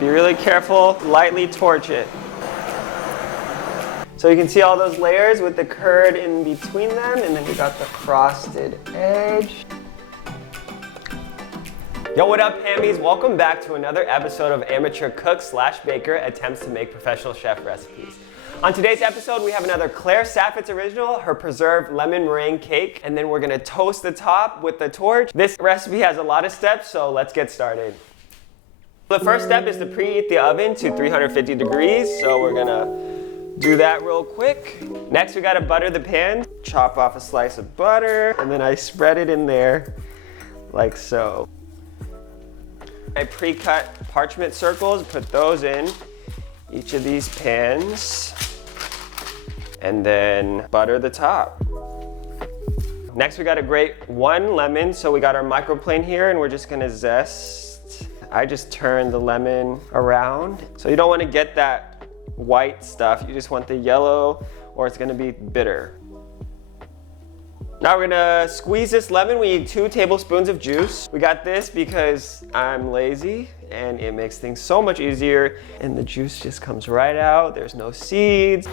Be really careful, lightly torch it. So you can see all those layers with the curd in between them, and then we got the frosted edge. Yo, what up, Hammies? Welcome back to another episode of Amateur Cook / Baker attempts to make professional chef recipes. On today's episode, we have another Claire Saffitz original, her preserved lemon meringue cake, and then we're gonna toast the top with the torch. This recipe has a lot of steps, so let's get started. The first step is to preheat the oven to 350 degrees, so we're gonna do that real quick. Next, we gotta butter the pan. Chop off a slice of butter, and then I spread it in there like so. I pre-cut parchment circles, put those in each of these pans, and then butter the top. Next, we gotta grate 1 lemon. So we got our microplane here, and we're just gonna zest. I just turn the lemon around. So you don't wanna get that white stuff. You just want the yellow, or it's gonna be bitter. Now we're gonna squeeze this lemon. We need 2 tablespoons of juice. We got this because I'm lazy and it makes things so much easier, and the juice just comes right out. There's no seeds.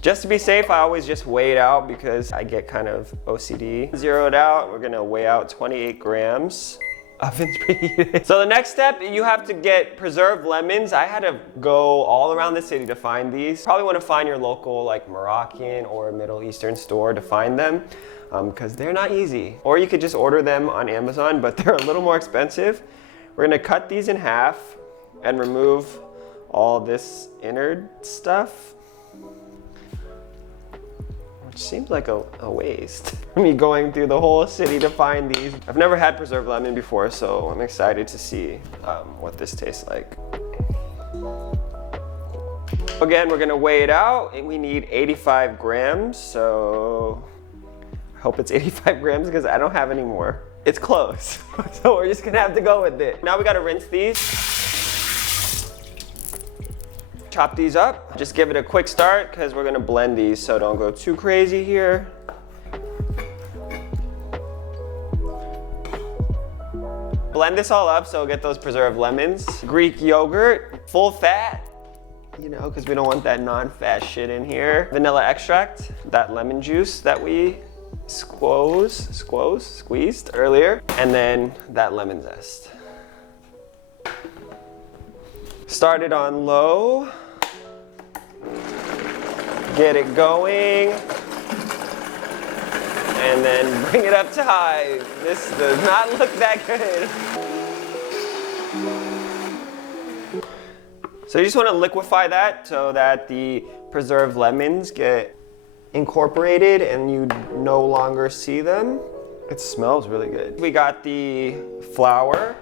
Just to be safe, I always just weigh it out because I get kind of OCD. Zero it out, we're gonna weigh out 28 grams. Oven's preheated. So the next step, you have to get preserved lemons. I had to go all around the city to find these. Probably want to find your local like Moroccan or Middle Eastern store to find them because they're not easy. Or you could just order them on Amazon, but they're a little more expensive. We're gonna cut these in half and remove all this innard stuff, which seems like a waste. Me going through the whole city to find these. I've never had preserved lemon before, so I'm excited to see what this tastes like. Again, we're gonna weigh it out, and we need 85 grams, so I hope it's 85 grams because I don't have any more. It's close, so we're just gonna have to go with it. Now we gotta rinse these. Chop these up. Just give it a quick start because we're gonna blend these, so don't go too crazy here. Blend this all up so get those preserved lemons. Greek yogurt, full fat, you know, because we don't want that non-fat shit in here. Vanilla extract, that lemon juice that we squeezed earlier, and then that lemon zest. Start it on low. Get it going. And then bring it up to high. This does not look that good. So you just want to liquefy that so that the preserved lemons get incorporated and you no longer see them. It smells really good. We got the flour,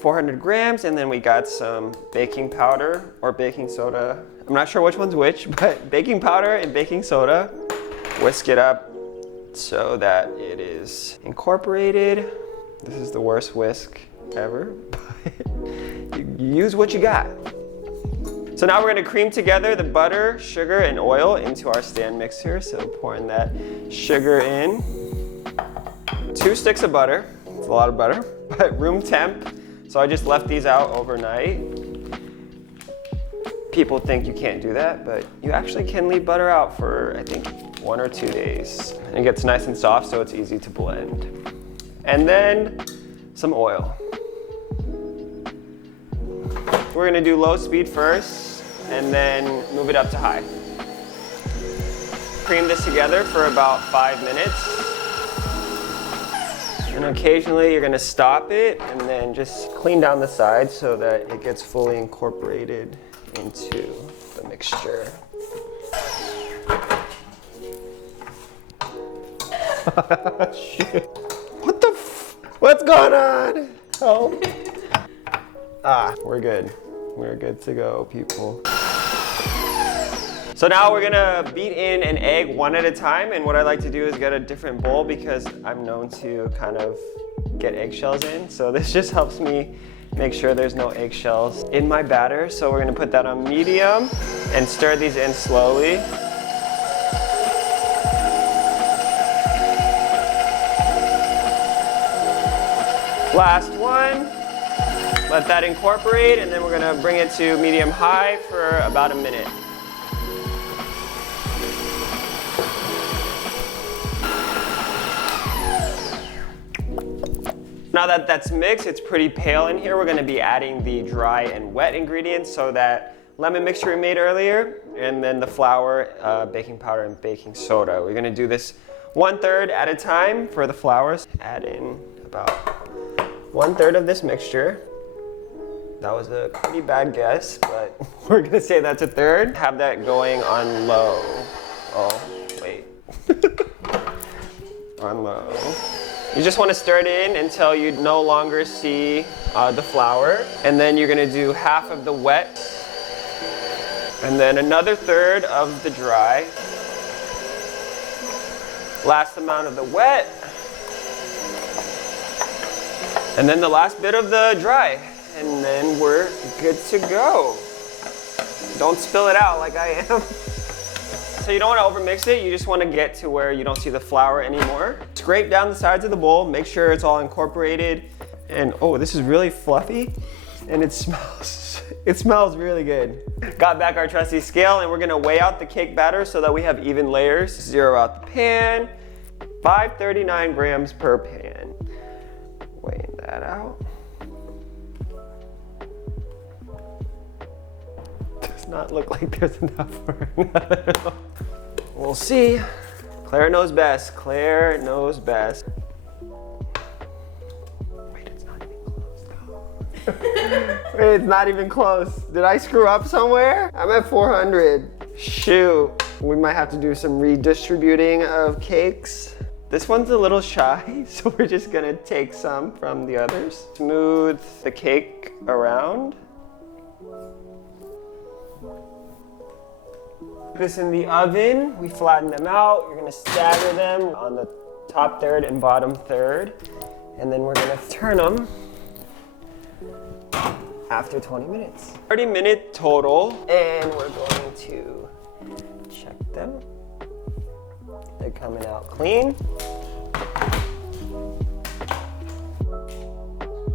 400 grams, and then we got some baking powder or baking soda. I'm not sure which one's which, but baking powder and baking soda. Whisk it up so that it is incorporated. This is the worst whisk ever, but you use what you got. So now we're gonna cream together the butter, sugar, and oil into our stand mixer. So pouring that sugar in. 2 sticks of butter, it's a lot of butter, but room temp. So I just left these out overnight. People think you can't do that, but you actually can leave butter out for, I think, 1 or 2 days. And it gets nice and soft, so it's easy to blend. And then some oil. We're gonna do low speed first, and then move it up to high. Cream this together for about 5 minutes. And occasionally you're gonna stop it and then just clean down the sides so that it gets fully incorporated into the mixture. Shit. What the what's going on? Help. We're good. We're good to go, people. So now we're gonna beat in an egg one at a time, and what I like to do is get a different bowl because I'm known to kind of get eggshells in. So this just helps me make sure there's no eggshells in my batter. So we're gonna put that on medium and stir these in slowly. Last one. Let that incorporate, and then we're gonna bring it to medium-high for about a minute. Now that that's mixed, it's pretty pale in here. We're gonna be adding the dry and wet ingredients, so that lemon mixture we made earlier, and then the flour, baking powder, and baking soda. We're gonna do this 1/3 at a time for the flours. Add in about 1/3 of this mixture. That was a pretty bad guess, but we're gonna say that's 1/3. Have that going on low. Oh, wait. On low. You just wanna stir it in until you no longer see the flour. And then you're gonna do half of the wet, and then another 1/3 of the dry. Last amount of the wet. And then the last bit of the dry. And then we're good to go. Don't spill it out like I am. So you don't want to overmix it, you just want to get to where you don't see the flour anymore. Scrape down the sides of the bowl, make sure it's all incorporated. And oh, this is really fluffy and it smells really good. Got back our trusty scale and we're gonna weigh out the cake batter so that we have even layers. Zero out the pan, 539 grams per pan. Weighing that out. Does not look like there's enough for another. We'll see. Claire knows best. Claire knows best. Wait, it's not even close though. Wait, it's not even close. Did I screw up somewhere? I'm at 400. Shoot. We might have to do some redistributing of cakes. This one's a little shy, so we're just gonna take some from the others. Smooth the cake around. This in the oven, we flatten them out. You're gonna stagger them on the top 1/3 and bottom 1/3. And then we're gonna turn them after 20 minutes. 30-minute total, and we're going to check them. They're coming out clean.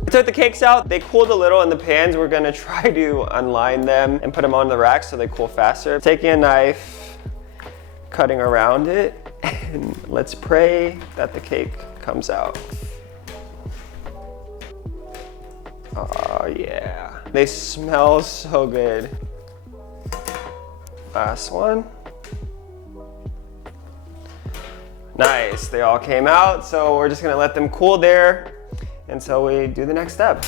We took the cakes out, they cooled a little in the pans. We're gonna try to unline them and put them on the rack so they cool faster. Taking a knife, cutting around it, and let's pray that the cake comes out. Oh yeah, they smell so good. Last one. Nice, they all came out, so we're just gonna let them cool there until we do the next step.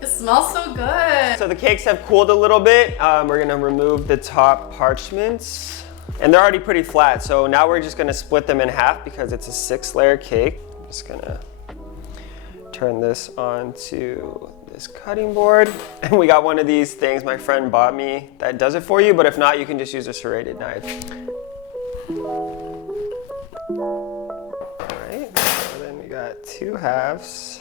It smells so good. So the cakes have cooled a little bit. We're gonna remove the top parchments. And they're already pretty flat, so now we're just gonna split them in half because it's a 6-layer cake. I'm just gonna turn this onto this cutting board. And we got one of these things my friend bought me that does it for you, but if not, you can just use a serrated knife. All right, so then we got 2 halves.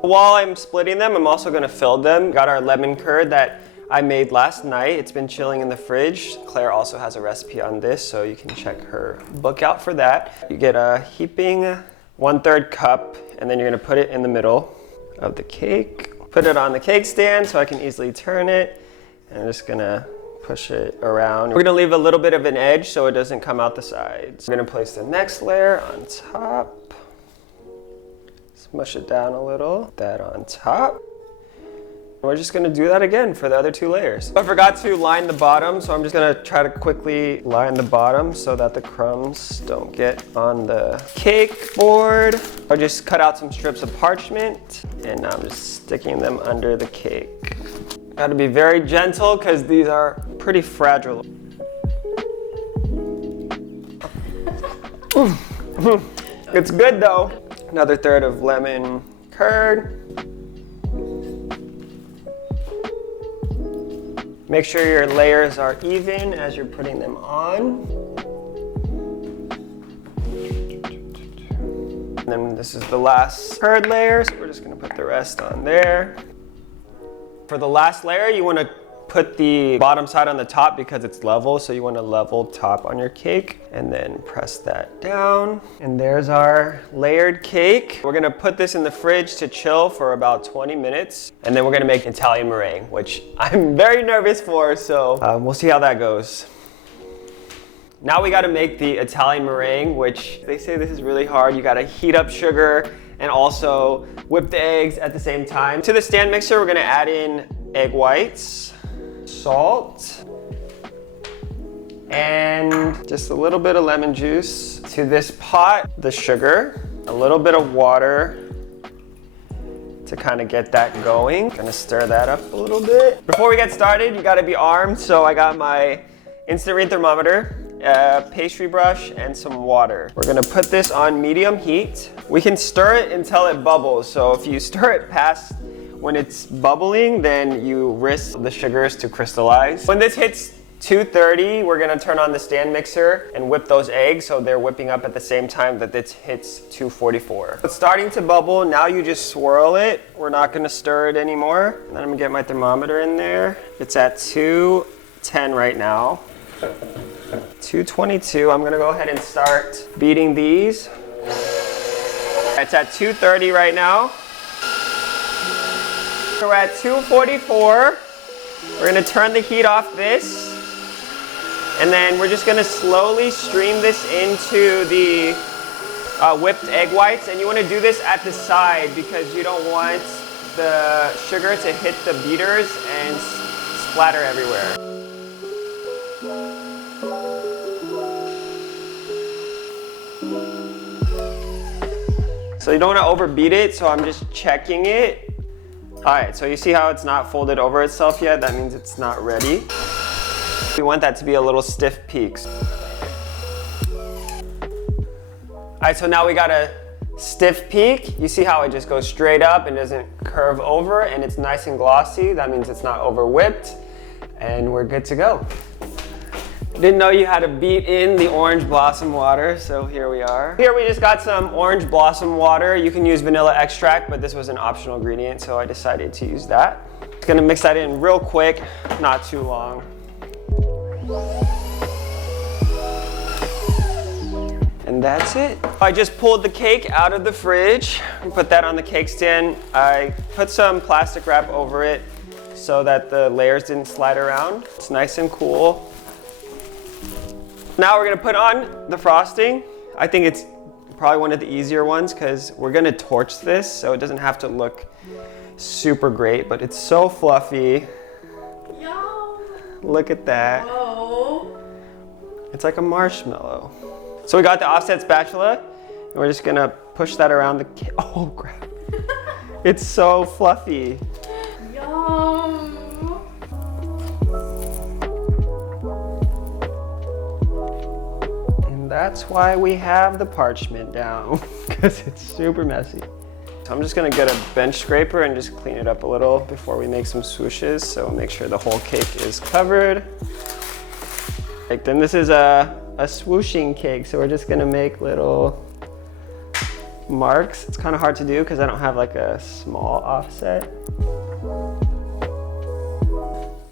While I'm splitting them, I'm also gonna fill them. Got our lemon curd that I made last night. It's been chilling in the fridge. Claire also has a recipe on this, so you can check her book out for that. You get a heaping 1/3 cup, and then you're gonna put it in the middle of the cake. Put it on the cake stand so I can easily turn it. And I'm just gonna push it around. We're gonna leave a little bit of an edge so it doesn't come out the sides. We're gonna place the next layer on top. Smush it down a little, that on top. We're just gonna do that again for the other 2 layers. I forgot to line the bottom, so I'm just gonna try to quickly line the bottom so that the crumbs don't get on the cake board. I just cut out some strips of parchment, and now I'm just sticking them under the cake. Gotta be very gentle because these are pretty fragile. It's good though. Another 1/3 of lemon curd. Make sure your layers are even as you're putting them on. And then this is the last curd layer, so we're just gonna put the rest on there. For the last layer, you wanna put the bottom side on the top because it's level, so you want a level top on your cake, and then press that down. And there's our layered cake. We're gonna put this in the fridge to chill for about 20 minutes, and then we're gonna make Italian meringue, which I'm very nervous for, so we'll see how that goes. Now we gotta make the Italian meringue, which they say this is really hard. You gotta heat up sugar and also whip the eggs at the same time. To the stand mixer, we're gonna add in egg whites, salt, and just a little bit of lemon juice. To this pot, the sugar, a little bit of water to kind of get that going. Gonna stir that up a little bit. Before we get started, you gotta be armed, so I got my instant read thermometer, a pastry brush, and some water. We're gonna put this on medium heat. We can stir it until it bubbles, so if you stir it past when it's bubbling, then you risk the sugars to crystallize. When this hits 230, we're gonna turn on the stand mixer and whip those eggs so they're whipping up at the same time that this hits 244. It's starting to bubble. Now you just swirl it. We're not gonna stir it anymore. And then I'm gonna get my thermometer in there. It's at 210 right now. 222, I'm gonna go ahead and start beating these. It's at 230 right now. So we're at 244. We're gonna turn the heat off this. And then we're just gonna slowly stream this into the whipped egg whites. And you wanna do this at the side because you don't want the sugar to hit the beaters and splatter everywhere. So you don't want to overbeat it, so I'm just checking it. All right, so you see how it's not folded over itself yet? That means it's not ready. We want that to be a little stiff peaks. All right, so now we got a stiff peak. You see how it just goes straight up and doesn't curve over, and it's nice and glossy. That means it's not over whipped, and we're good to go. Didn't know you had to beat in the orange blossom water, so here we are. Here we just got some orange blossom water. You can use vanilla extract, but this was an optional ingredient, so I decided to use that. Just gonna mix that in real quick, not too long. And that's it. I just pulled the cake out of the fridge and put that on the cake stand. I put some plastic wrap over it so that the layers didn't slide around. It's nice and cool. Now we're gonna put on the frosting. I think it's probably one of the easier ones because we're gonna torch this so it doesn't have to look super great, but it's so fluffy. Yum. Look at that. Whoa. It's like a marshmallow. So we got the offset spatula and we're just gonna push that around the cake. Oh crap. It's so fluffy. Yum. That's why we have the parchment down, because it's super messy. So I'm just gonna get a bench scraper and just clean it up a little before we make some swooshes. So make sure the whole cake is covered. Like, then this is a swooshing cake. So we're just gonna make little marks. It's kind of hard to do because I don't have like a small offset.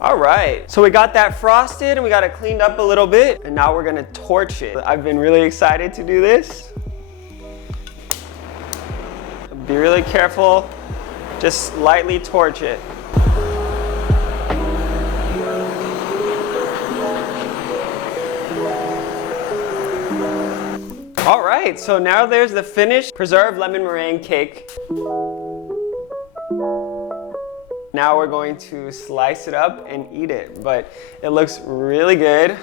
All right, so we got that frosted and we got it cleaned up a little bit, and now we're gonna torch it. I've been really excited to do this. Be really careful, just lightly torch it. All right, so now there's the finished preserved lemon meringue cake. Now we're going to slice it up and eat it, but it looks really good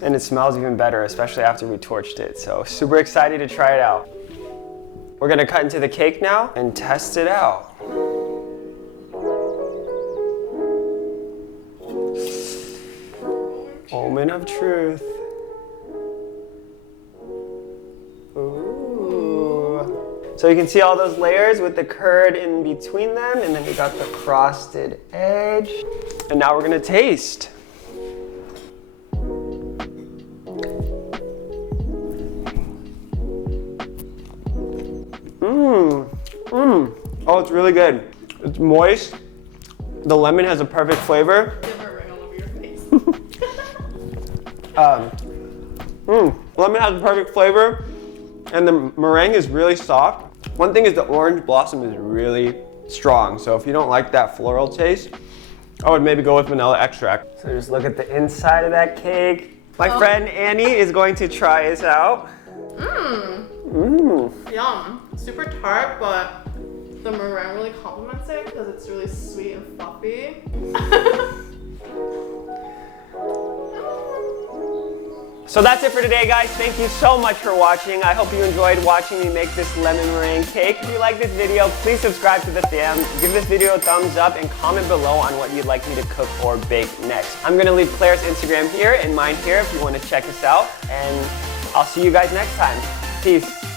and it smells even better, especially after we torched it. So super excited to try it out. We're gonna cut into the cake now and test it out. Moment of truth. So you can see all those layers with the curd in between them, and then we got the frosted edge. And now we're gonna taste. Oh, it's really good. It's moist. The lemon has a perfect flavor. Give a Lemon has the perfect flavor, and the meringue is really soft. One thing is the orange blossom is really strong, so if you don't like that floral taste, I would maybe go with vanilla extract. So just look at the inside of that cake. My friend Annie is going to try this out. Yum. Super tart, but the meringue really complements it because it's really sweet and fluffy. So that's it for today, guys. Thank you so much for watching. I hope you enjoyed watching me make this lemon meringue cake. If you like this video, please subscribe to the fam, give this video a thumbs up, and comment below on what you'd like me to cook or bake next. I'm gonna leave Claire's Instagram here and mine here if you wanna check us out. And I'll see you guys next time. Peace.